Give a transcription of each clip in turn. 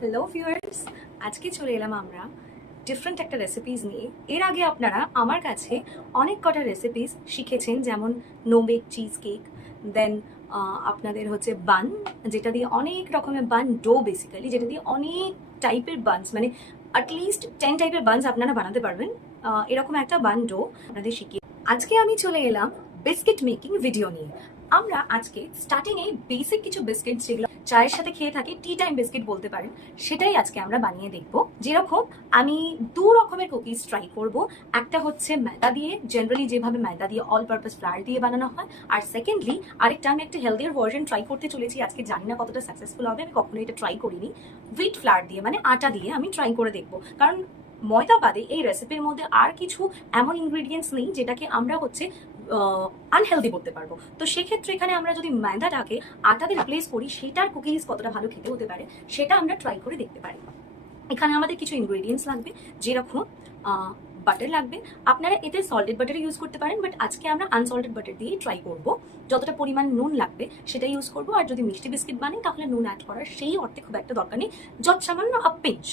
Hello viewers, আজকে চলে এলাম আমরা ডিফারেন্ট একটা রেসিপিস নিয়ে। এর আগে আপনারা আমার কাছে অনেক কটা রেসিপিস শিখেছেন, যেমন নো বেক চিজ কেক, দেন আপনাদের হচ্ছে বান, যেটা দিয়ে অনেক রকমের বান ডো, বেসিক্যালি যেটা দিয়ে অনেক টাইপের বানস, মানে অ্যাটলিস্ট 10 টাইপের বানস আপনারা বানাতে পারবেন। এরকম একটা বান ডো আপনাদের শিখিয়ে আজকে আমি চলে এলাম বিস্কিট মেকিং ভিডিও নিয়ে। আমরা আজকে স্টার্টিংয়ে বেসিক কিছু বিস্কিট, যেগুলো চায়ের সাথে খেয়ে থাকি, টি টাইম বিস্কিট বলতে পারেন, সেটাই আজকে আমরা বানিয়ে দেখব। যেরকম আমি দু রকমের কুকিজ ট্রাই করব। একটা হচ্ছে ময়দা দিয়ে, জেনারেলি যেভাবে ময়দা দিয়ে অল পারপাস ফ্লাওয়ার দিয়ে বানানো হয়, আর সেকেন্ডলি আরেকটা আমি একটা হেলদিয়ার ভার্জন ট্রাই করতে চলেছি। আজকে জানি না কতটা সাকসেসফুল হবে, আমি কখনো এটা ট্রাই করিনি। হুইট ফ্লাওয়ার দিয়ে, মানে আটা দিয়ে আমি ট্রাই করে দেখবো, কারণ ময়দা বাদে এই রেসিপির মধ্যে আর কিছু এমন ইনগ্রিডিয়েন্টস নেই যেটাকে আমরা হচ্ছে আনহেলদি করতে পারবো। তো সেক্ষেত্রে এখানে আমরা যদি ময়দাটাকে আটাতে রিপ্লেস করি, সেটার কুকিজ কতটা ভালো খেতে হতে পারে সেটা আমরা ট্রাই করে দেখতে পারি। এখানে আমাদের কিছু ইনগ্রিডিয়েন্টস লাগবে, যেরকম বাটার লাগবে। আপনারা এতে সল্টেড বাটার ইউজ করতে পারেন, বাট আজকে আমরা আনসল্টেড বাটার দিয়েই ট্রাই করব। যতটা পরিমাণ নুন লাগবে সেটা ইউজ করব, আর যদি মিষ্টি বিস্কিট বানাই তাহলে নুন অ্যাড করার সেই অর্থে খুব একটা দরকার নেই, যত সামান্য পিঞ্চ।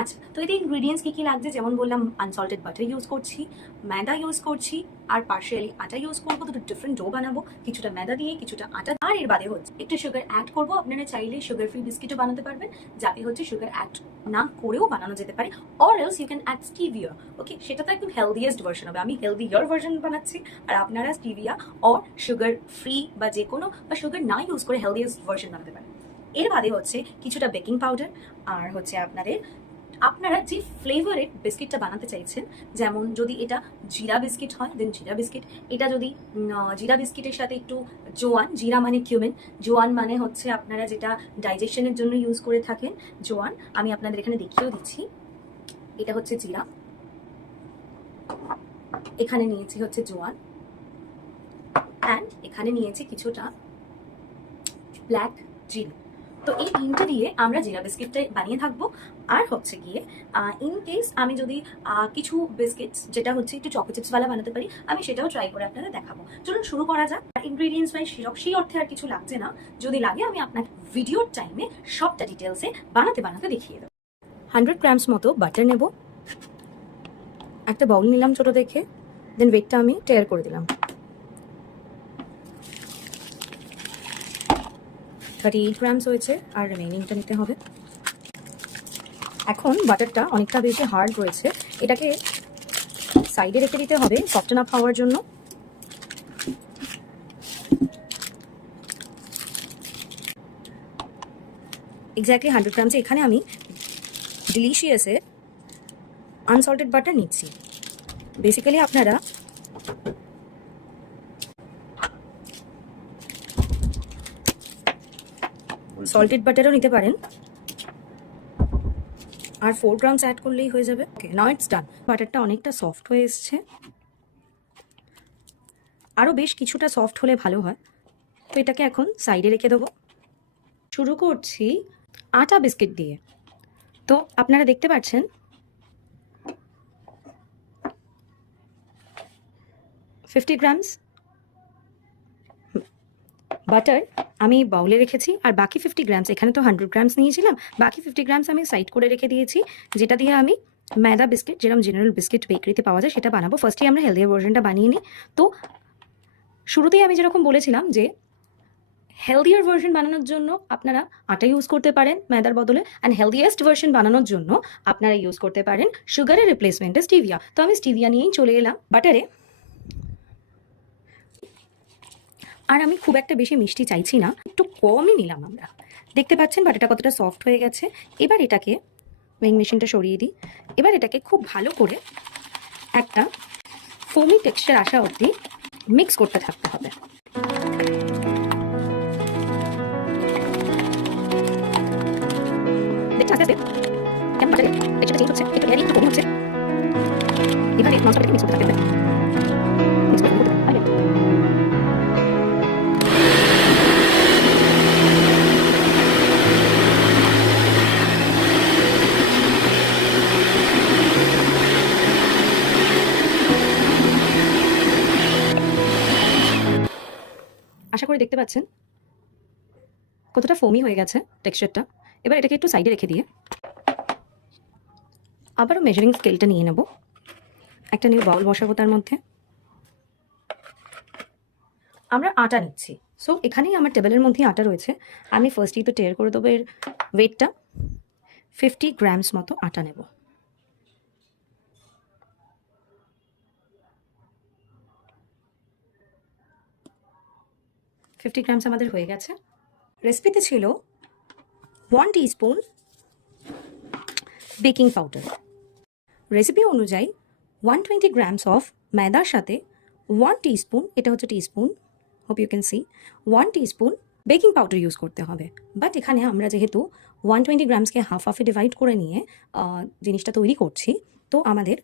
আচ্ছা, তো এতে ইনগ্রিডিয়েন্টস কী কী লাগছে, যেমন বললাম আনসল্টেড বাটার ইউজ করছি, ময়দা ইউজ করছি, আর পার্শিয়ালি আটা ইউজ করবো। দুটো ডিফারেন্ট ডো বানাবো, কিছুটা ময়দা দিয়ে কিছুটা আটা। আর এর বাদে হচ্ছে একটু সুগার অ্যাড করবো। আপনারা চাইলে সুগার ফ্রি বিস্কিটও বানাতে পারবেন, যাতে হচ্ছে সুগার অ্যাড না করেও বানানো যেতে পারে, or else you can add stevia. Okay, সেটা তো একদম হেলদিয়েস্ট ভার্সন হবে। আমি হেলদিয়ার ভার্সন বানাচ্ছি, আর আপনারা স্টিভিয়া অর সুগার ফ্রি বা যে কোনো বা সুগার না ইউজ করে হেলদিয়েস্ট ভার্সন বানাতে পারেন। এর বাদে হচ্ছে কিছুটা বেকিং পাউডার, আর হচ্ছে আপনারা যে ফ্লেভারের বিস্কিটটা বানাতে চাইছেন, যেমন যদি এটা জিরা বিস্কিট হয় দেন জিরা বিস্কিট। এটা যদি জিরা বিস্কিটের সাথে একটু জোয়ান, জিরা মানে কিউমিন, জোয়ান মানে হচ্ছে আপনারা যেটা ডাইজেশনের জন্য ইউজ করে থাকেন জোয়ান, আমি আপনাদের এখানে দেখিয়েও দিচ্ছি। এটা হচ্ছে জিরা, এখানে নিয়েছি হচ্ছে জোয়ান, অ্যান্ড এখানে নিয়েছি কিছুটা ব্ল্যাক জিরা। তো এই তিনটে দিয়ে আমরা জিরা বিস্কিটটা বানিয়ে থাকবো। আর হচ্ছে গিয়ে ইন কেস আমি যদি কিছু বিস্কিটস যেটা হচ্ছে একটু চকো চিপসওয়ালা বানাতে পারি, আমি সেটাও ট্রাই করে আপনাদের দেখাবো। চলুন শুরু করা যাক। আর ইনগ্রিডিয়েন্টস ওয়াইজ সেই অর্থে আর কিছু লাগছে না, যদি লাগে আমি আপনাকে ভিডিওর টাইমে সবটা ডিটেলসে বানাতে বানাতে দেখিয়ে দেবো। 100 গ্রামস মতো বাটার নেব, একটা বাউল নিলাম ছোটো দেখে, দেন ওয়েটটা আমি টেয়ার করে দিলাম। 38 গ্রামস হয়েছে, আর রিমেইনিংটা নিতে হবে। এখন বাটারটা অনেকটা বেশি হার্ড রয়েছে, এটাকে সাইডে রেখে দিতে হবে সফটেন আপ হওয়ার জন্য। এক্স্যাক্টলি 100 গ্রামসে এখানে আমি ডিলিশিয়াসের আনসল্টেড বাটার নিচ্ছি। বেসিক্যালি আপনারা সল্টেড বাটারও নিতে পারেন, আর 4 গ্রামস অ্যাড করলেই হয়ে যাবে। ওকে, নাও ইটস ডান। বাটারটা অনেকটা সফট হয়ে এসছে, আরও বেশ কিছুটা সফট হলে ভালো হয়। তো এটাকে এখন সাইডে রেখে দেবো। শুরু করছি আটা বিস্কিট দিয়ে। তো আপনারা দেখতে পাচ্ছেন $50 গ্রামস বাটার আমি বাউলে রেখেছি, আর বাকি 50 গ্রামস, এখানে তো 100 গ্রামস নিয়েছিলাম, বাকি 50 গ্রামস আমি সাইড করে রেখে দিয়েছি, যেটা দিয়ে আমি ময়দা বিস্কিট, যেরকম জেনারেল বিস্কিট বেকারিতে পাওয়া যায়, সেটা বানাবো। ফার্স্টেই আমরা হেলদিয়ার ভার্জনটা বানিয়ে নিই। তো শুরুতেই আমি যেরকম বলেছিলাম যে হেলদিয়ার ভার্সন বানানোর জন্য আপনারা আটা ইউজ করতে পারেন ময়দার বদলে, অ্যান্ড হেলদিয়েস্ট ভার্সন বানানোর জন্য আপনারা ইউজ করতে পারেন সুগারের রিপ্লেসমেন্টে স্টিভিয়া। তো আমি স্টিভিয়া নিয়েই চলে এলাম বাটারে। আর আমি খুব একটা বেশি মিষ্টি চাইছি না, একটু কমই নিলাম আমরা। দেখতে পাচ্ছেন বাটারটা কতটা সফট হয়ে গেছে। এবার এটাকে ওয়েইং মেশিনটা সরিয়ে দিই। এবার এটাকে খুব ভালো করে একটা ফোমি টেক্সচার আসা অবধি মিক্স করতে থাকতে হবে। আস্তে আস্তে কেমন বাটারে টেক্সচারটা চেঞ্জ হচ্ছে, একটু এয়ারি একটু কমে হচ্ছে। এবারে ননস্টপ মিক্স করতে থাকতে হবে। আশা করে দেখতে পাচ্ছেন কতটা ফোমি হয়ে গেছে টেক্সচারটা। এবার এটাকে একটু সাইডে রেখে দিয়ে আবারও মেজারিং স্কেলটা নিয়ে নেব, একটা নিউ বাউল বসাবো, তার মধ্যে আমরা আটা নিচ্ছি। সো এখানেই আমার টেবিলের মধ্যেই আটা রয়েছে। আমি ফার্স্টেই তো টেয়ার করে দেবো এর ওয়েটটা। 50 গ্রামস মতো আটা নেব। ফিফটি গ্রামস আমাদের হয়ে গেছে। রেসিপিতে ছিল 1 টিস্পুন বেকিং পাউডার। রেসিপি অনুযায়ী 120 গ্রামস অফ ময়দার সাথে 1 টিস্পুন, এটা হচ্ছে teaspoon, hope you can see, 1 teaspoon baking powder use করতে হবে। বাট এখানে আমরা যেহেতু 120 গ্রামসকে হাফে ডিভাইড করে নিয়ে জিনিসটা তৈরি করছি, তো আমাদের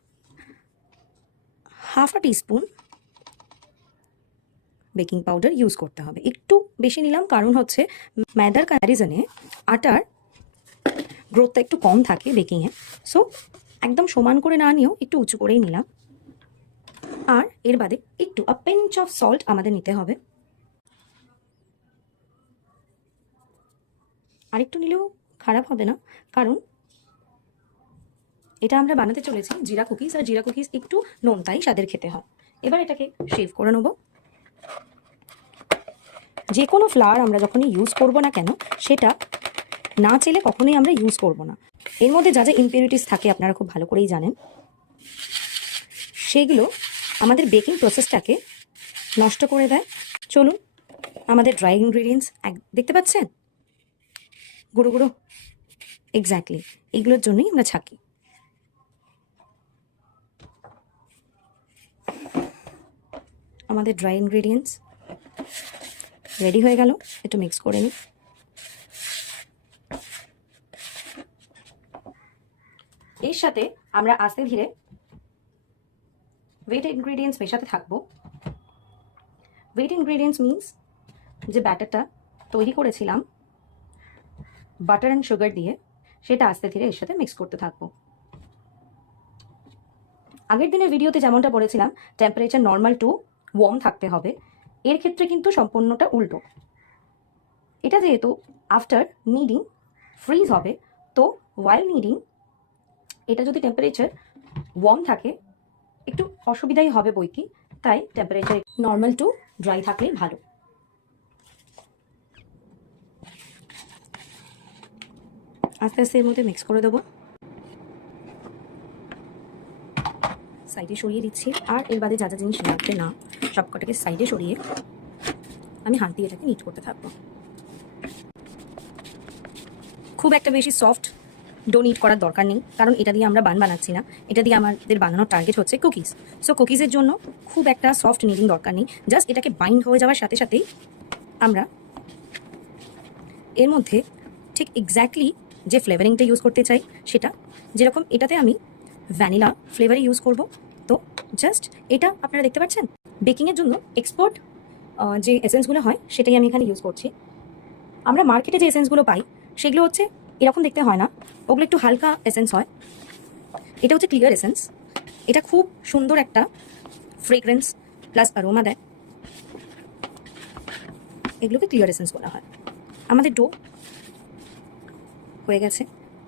হাফ আ টিস্পুন বেকিং পাউডার ইউজ করতে হবে। একটু বেশি নিলাম, কারণ হচ্ছে ময়দার কম্প্যারিজনে আটার গ্রোথটা একটু কম থাকে বেকিংয়ে। সো একদম সমান করে না নিয়েও একটু উঁচু করেই নিলাম। আর এর বাদে একটু আ পিঞ্চ অফ সল্ট আমাদের নিতে হবে। আর একটু নিলেও খারাপ হবে না, কারণ এটা আমরা বানাতে চলেছি জিরা কুকিজ, আর জিরা কুকিজ একটু নোনতাই স্বাদের খেতে হয়। এবার এটাকে শেভ করে নেব। যে কোনো ফ্লাওয়ার আমরা যখনই ইউজ করব না কেন, সেটা না চেলে কখনোই আমরা ইউজ করব না। এর মধ্যে যা যা ইমপিউরিটিস থাকে আপনারা খুব ভালো করেই জানেন, সেগুলো আমাদের বেকিং প্রসেসটাকে নষ্ট করে দেয়। চলুন, আমাদের ড্রাই ইনগ্রিডিয়েন্টস দেখতে পাচ্ছেন, গুঁড়ো গুঁড়ো, এক্স্যাক্টলি এগুলোর জন্যই আমরা ছাকি। আমাদের ড্রাই ইনগ্রিডিয়েন্টস রেডি হয়ে গেল। একটু মিক্স করে নিই। এর সাথে আমরা আস্তে ধীরে ওয়েট ইনগ্রিডিয়েন্টস মেশাতে থাকবো। ওয়েট ইনগ্রিডিয়েন্টস মিনস যে ব্যাটারটা তৈরি করেছিলাম বাটার অ্যান্ড সুগার দিয়ে, সেটা আস্তে ধীরে এর সাথে মিক্স করতে থাকবো। আগের দিনের ভিডিওতে যেমনটা বলেছিলাম টেম্পারেচার নর্মাল টু ওয়ার্ম থাকতে হবে, এর ক্ষেত্রে কিন্তু সম্পূর্ণটা উল্টো। এটা যেহেতু আফটার নিডিং ফ্রিজ হবে, তো ওয়াইল নিডিং এটা যদি টেম্পারেচার ওয়ার্ম থাকে একটু অসুবিধাই হবে বই কি, তাই টেম্পারেচার নর্মাল টু ড্রাই থাকলেই ভালো। আস্তে আস্তে এর মধ্যে মিক্স করে দেবো। সাইডে সরিয়ে দিচ্ছি। আর এর বাদে যা যা জিনিস লাগবে না, সবকটাকে সাইডে সরিয়ে আমি হাত দিয়ে এটাকে নিট করতে থাকবো। খুব একটা বেশি সফট ডো নিট করার দরকার নেই, কারণ এটা দিয়ে আমরা বান বানাচ্ছি না, এটা দিয়ে আমাদের বানানোর টার্গেট হচ্ছে কুকিজ। সো কুকিজের জন্য খুব একটা সফট নিডিং দরকার নেই, জাস্ট এটাকে বাইন্ড হয়ে যাওয়ার সাথে সাথেই আমরা এর মধ্যে ঠিক এক্স্যাক্টলি যে ফ্লেভারিংটা ইউজ করতে চাই, সেটা যেরকম এটাতে আমি ভ্যানিলা ফ্লেভারে ইউজ করব। তো জাস্ট এটা আপনারা দেখতে পাচ্ছেন, বেকিংয়ের জন্য এক্সপোর্ট যে এসেন্সগুলো হয় সেটাই আমি এখানে ইউজ করছি। আমরা মার্কেটে যে এসেন্সগুলো পাই সেগুলো হচ্ছে এরকম দেখতে হয় না, ওগুলো একটু হালকা এসেন্স হয়। এটা হচ্ছে ক্লিয়ার এসেন্স, এটা খুব সুন্দর একটা ফ্রেগ্রেন্স প্লাস অ্যারোমা দেয়, এগুলোকে ক্লিয়ার এসেন্স বলা হয়। আমাদের ডো হয়ে গেছে,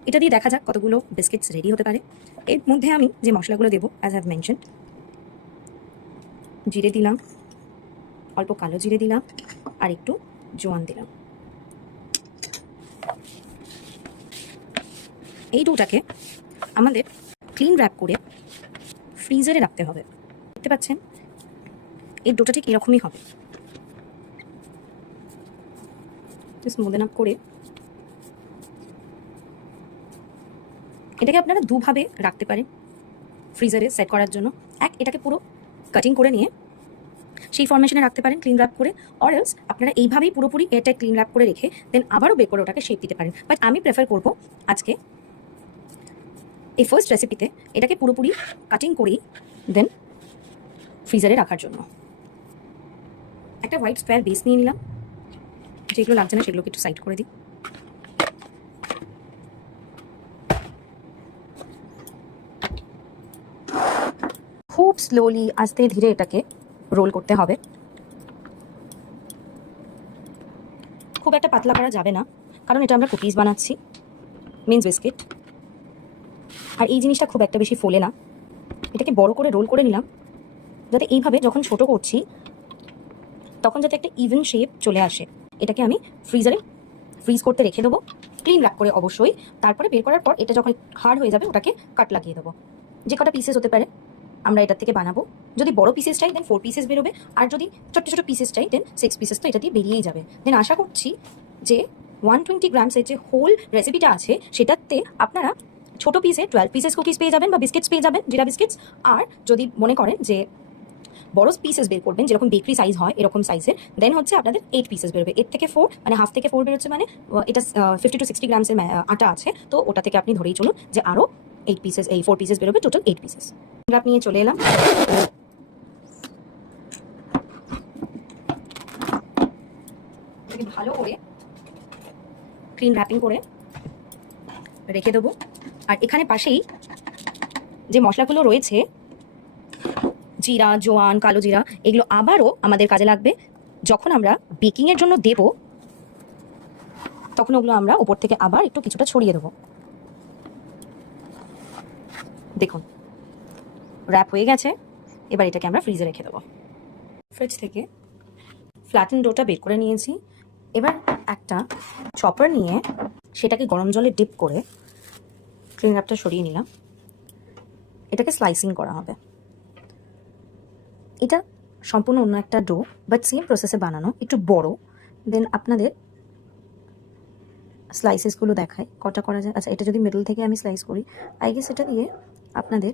এটা দিয়ে দেখা যাক কতগুলো বিস্কিটস রেডি হতে পারে। এর মধ্যে আমি যে মশলাগুলো দেবো অ্যাজ হ্যাভ মেনশন, জিরে দিলাম, অল্প কালো জিরে দিলাম, আর একটু জোয়ান দিলাম। এই ডোটাকে আমাদের ক্লিন র্যাপ করে ফ্রিজারে রাখতে হবে। দেখতে পাচ্ছেন এই ডোটা ঠিক এরকমই হবে। স্মুদেন আপ করে এটাকে আপনারা দুভাবে রাখতে পারেন ফ্রিজারে সেট করার জন্য। এক, এটাকে পুরো কাটিং করে নিয়ে সেই ফরমেশনে রাখতে পারেন ক্লিন র্যাপ করে, অর এলস আপনারা এইভাবেই পুরোপুরি এটা ক্লিন র্যাপ করে রেখে দেন আবারও বের করে ওটাকে শেপ দিতে পারেন। বাট আমি প্রেফার করব আজকে এই ফার্স্ট রেসিপিতে এটাকে পুরোপুরি কাটিং করেই দেন ফ্রিজারে রাখার জন্য। একটা হোয়াইট স্কোয়ার বেস নিয়ে নিলাম, যেগুলো লাগছে না সেগুলোকে একটু সাইড করে দিই। খুব স্লোলি আস্তে ধীরে এটাকে রোল করতে হবে, খুব একটা পাতলা করা যাবে না, কারণ এটা আমরা কুকিজ বানাচ্ছি, মিন্স বিস্কিট। আর এই জিনিসটা খুব একটা বেশি ফোলে না। এটাকে বড় করে রোল করে নিলাম, যাতে এইভাবে যখন ছোট করছি তখন যাতে একটা ইভেন শেপ চলে আসে। এটাকে আমি ফ্রিজ করতে রেখে দেবো, ক্লিন র্যাপ করে অবশ্যই। তারপরে বের করার পর এটা যখন হার্ড হয়ে যাবে ওটাকে কাট লাগিয়ে দেবো। যে কটা পিসেস হতে পারে আমরা এটার থেকে বানাবো। যদি বড় পিসেস চাই দেন 4 পিসেস বেরোবে, আর যদি ছোট ছোট পিসেস চাই দেন 6 পিসেস তো এটা দিয়ে বেরিয়েই যাবে। দেন আশা করছি যে 120 গ্রামসের যে হোল রেসিপিটা আছে সেটাতে আপনারা ছোট পিসে 12 পিসেস কুকিজ পেয়ে যাবেন বা বিস্কিটস পেয়ে যাবেন, জিরা বিস্কিটস। আর যদি মনে করেন যে বড় পিসেস বের করবেন, যেরকম বেকারি সাইজ হয় এরকম সাইজের, দেন হচ্ছে আপনাদের 8 পিসেস বেরোবে। 8 থেকে 4 মানে হাফ থেকে 4 বেরোচ্ছে, মানে এটা 50 to 60 গ্রামসের আটা আছে, তো ওটা থেকে আপনি ধরেই চলুন যে আরও 8 পিসেস, এই 4 পিসেস বেরোবে, টোটাল 8 পিসেস। র্যাপ নিয়ে চলে এলাম। ভালো করে ক্লিন র্যাপিং করে রেখে দেবো। আর এখানে পাশেই যে মশলাগুলো রয়েছে, জিরা, জোয়ান, কালো জিরা, এগুলো আবারও আমাদের কাজে লাগবে যখন আমরা বেকিংয়ের জন্য দেব, তখন ওগুলো আমরা ওপর থেকে আবার একটু কিছুটা ছড়িয়ে দেবো। দেখুন র্যাপ হয়ে গেছে, এবার এটাকে আমরা ফ্রিজে রেখে দেবো। ফ্রিজ থেকে ফ্ল্যাটেন ডোটা বের করে নিয়েছি। এবার একটা চপার নিয়ে সেটাকে গরম জলে ডিপ করে ক্লিন র্যাপটা সরিয়ে নিলাম। এটাকে স্লাইসিং করা হবে। এটা সম্পূর্ণ অন্য একটা ডো, বাট সেম প্রসেসে বানানো, একটু বড়। দেন আপনাদের স্লাইসেসগুলো দেখায় কটা করা যায়। আচ্ছা, এটা যদি মিডল থেকে আমি স্লাইস করি, আই গেস এটা দিয়ে আপনাদের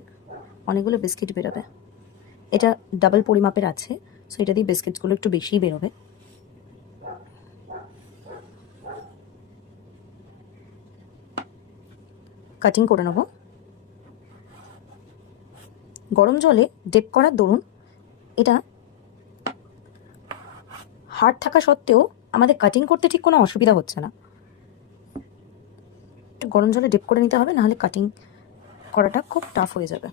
অনেকগুলো বিস্কিট বেরোবে। এটা ডাবল পরিমাপের আছে, সো এটা দিয়ে বিস্কিটসগুলো একটু বেশিই বেরোবে। কাটিং করে নেব। গরম জলে ডিপ করার দরুন এটা হার্ড থাকা সত্ত্বেও আমাদের কাটিং করতে ঠিক কোনো অসুবিধা হচ্ছে না। একটু গরম জলে ডিপ করে নিতে হবে, নাহলে কাটিং করাটা খুব টাফ হয়ে যাবে।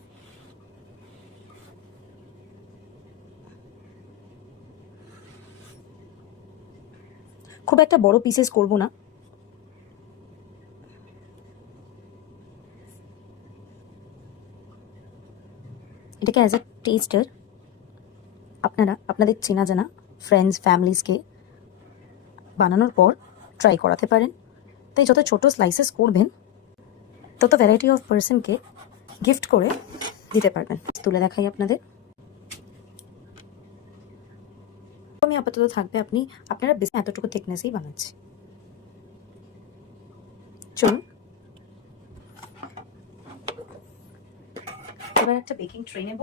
খুব একটা বড় পিসেস করব না। এটাকে অ্যাজ এ টেস্টার আপনারা আপনাদের চেনা জানা ফ্রেন্ডস, ফ্যামিলিজকে বানানোর পর ট্রাই করাতে পারেন। তাই যত ছোট স্লাইসেস করবেন তত ভ্যারাইটি অফ পার্সনকে গিফট করে দিতে পারবেন। তুলে দেখাই আপনাদের। আমি আপাতত থাকবে আপনারা বেশি এতটুকু থিকনেসেই বানাচ্ছি। চলুন এবার একটা বেকিং ট্রে নেব,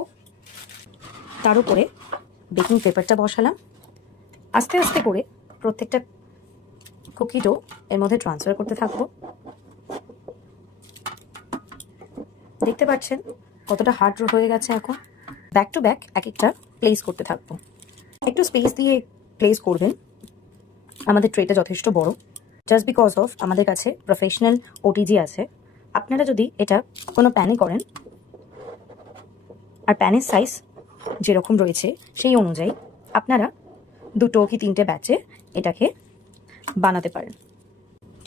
তার উপরে বেকিং পেপারটা বসালাম। আস্তে আস্তে করে প্রত্যেকটা কুকি ডো এর মধ্যে ট্রান্সফার করতে থাকবো। দেখতে পাচ্ছেন কতটা হার্ড হয়ে গেছে। এখন ব্যাক টু ব্যাক এক একটা প্লেস করতে থাকবো। একটু স্পেস দিয়ে প্লেস করবেন। আমাদের ট্রেটা যথেষ্ট বড়, জাস্ট বিকজ অফ আমাদের কাছে প্রফেশনাল ওটিজি আছে। আপনারা যদি এটা কোনো প্যানে করেন, আর প্যানের সাইজ যেরকম রয়েছে সেই অনুযায়ী আপনারা 2 কি 3টে ব্যাচে এটাকে বানাতে পারেন।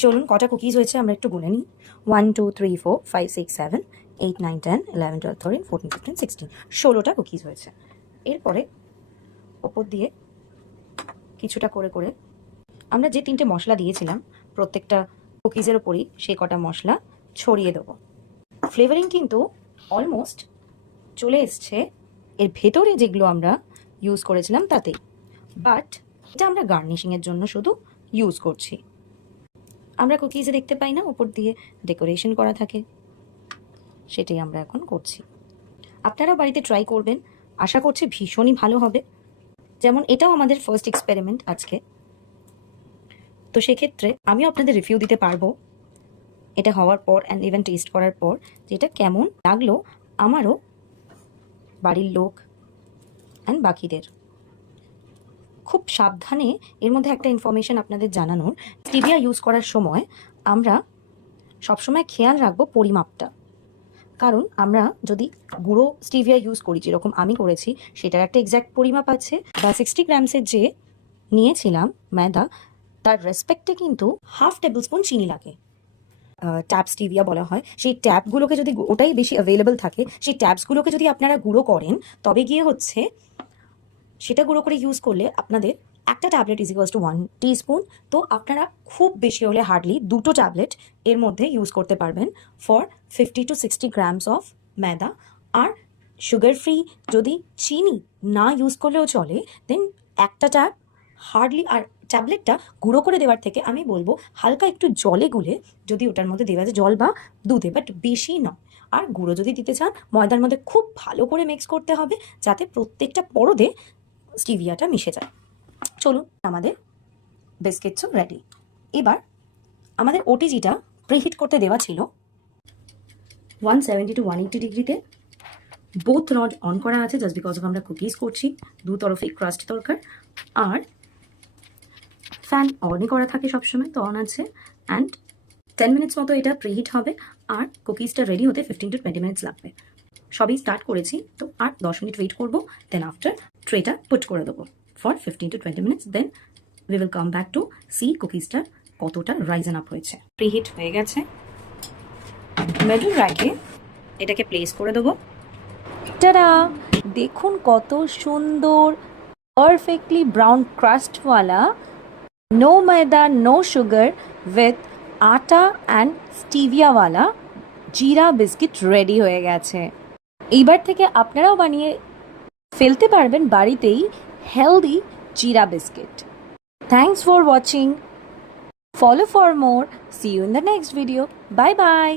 চলুন কটা কুকিজ হয়েছে আমরা একটু গুনে নিই। 1 2 3 4 5 6 7 8 9 10 11 12 13 14 15 16 16টা কুকিজ হয়েছে। এরপরে ওপর দিয়ে কিছুটা করে করে আমরা যে 3টে মশলা দিয়েছিলাম প্রত্যেকটা কুকিজের ওপরই সেই কটা মশলা ছড়িয়ে দেবো। ফ্লেভারিং কিন্তু অলমোস্ট চলে এসছে এর ভেতরে যেগুলো আমরা ইউজ করেছিলাম তাতেই, বাট এটা আমরা গার্নিশিংয়ের জন্য শুধু ইউজ করছি। আমরা কুকিজে দেখতে পাই না উপর দিয়ে ডেকোরেশন করা থাকে, সেটাই আমরা এখন করছি। আপনারা বাড়িতে ট্রাই করবেন, আশা করছি ভীষণই ভালো হবে। যেমন এটাও আমাদের ফার্স্ট এক্সপেরিমেন্ট আজকে, তো সেক্ষেত্রে আমিও আপনাদের রিভিউ দিতে পারবো এটা হওয়ার পর অ্যান্ড ইভেন টেস্ট করার পর যে এটা কেমন লাগলো আমারও, বাড়ির লোক অ্যান্ড বাকিদের। খুব সাবধানে এর মধ্যে একটা ইনফরমেশন আপনাদের জানানোর, স্টিভিয়া ইউজ করার সময় আমরা সবসময় খেয়াল রাখবো পরিমাপটা। কারণ আমরা যদি গুঁড়ো স্টিভিয়া ইউজ করি, যেরকম আমি করেছি, সেটার একটা এক্স্যাক্ট পরিমাপ আছে। বা 60 গ্রামসের যে নিয়েছিলাম ময়দা, তার রেসপেক্টে কিন্তু ½ টেবিল স্পুন চিনি লাগে। ট্যাপ স্টিভিয়া বলা হয়, সেই ট্যাপগুলোকে যদি ওটাই বেশি অ্যাভেলেবল থাকে, সেই ট্যাপসগুলোকে যদি আপনারা গুঁড়ো করেন, তবে গিয়ে হচ্ছে সেটা গুঁড়ো করে ইউজ করলে আপনাদের একটা tablet is equals to 1 teaspoon. তো আপনারা খুব বেশি হলে হার্ডলি 2টো ট্যাবলেট এর মধ্যে ইউজ করতে পারবেন ফর 50 to 60 গ্রামস অফ ময়দা। আর সুগার ফ্রি যদি চিনি না ইউজ করলেও চলে, দেন একটা ট্যাব হার্ডলি, আর ট্যাবলেটটা গুঁড়ো করে দেওয়ার থেকে আমি বলবো হালকা একটু জলে গুলে যদি ওটার মধ্যে দেওয়া যায়, জল বা দুধে, বাট বেশি নয়। আর গুঁড়ো যদি দিতে চান, ময়দার মধ্যে খুব ভালো করে মিক্স করতে হবে যাতে প্রত্যেকটা পরদে স্টিভিয়াটা মিশে যায়। চলুন, আমাদের বিস্কিটসও রেডি। এবার আমাদের ওটিজিটা প্রিহিট করতে দেওয়া ছিল 170 to 180 ডিগ্রিতে। বোথ রড অন করা আছে জাস্ট বিকজ অফ আমরা কুকিজ করছি, দু তরফে ক্রাস্ট দরকার। আর ফ্যান অনই করা থাকে সবসময়, তো অন আছে। অ্যান্ড 10 মিনিটস মতো এটা প্রিহিট হবে, আর কুকিজটা রেডি হতে 15 to 20 মিনিটস লাগবে। সবই স্টার্ট করেছি, তো আর 10 মিনিট ওয়েট করবো। দেন আফটার ট্রেটা পুট করে দেবো for 15 to 20 minutes. Then we will come back to see কুকিজটা কতটা রাইজেন আপ হয়েছে। প্রিহিট হয়ে গেছে, মিডল র্যাকে এটাকে প্লেস করে দেবো। টাটা! দেখুন কত সুন্দর পারফেক্টলি ব্রাউন ক্রাস্টওয়ালা, নো ময়দা নো সুগার উইথ আটা অ্যান্ড স্টিভিয়াওয়ালা জিরা বিস্কিট রেডি হয়ে গেছে। এইবার থেকে আপনারাও বানিয়ে ফেলতে পারবেন বাড়িতেই হেলদি জিরা biscuit. Thanks for watching. Follow for more. See you in the next video. Bye bye.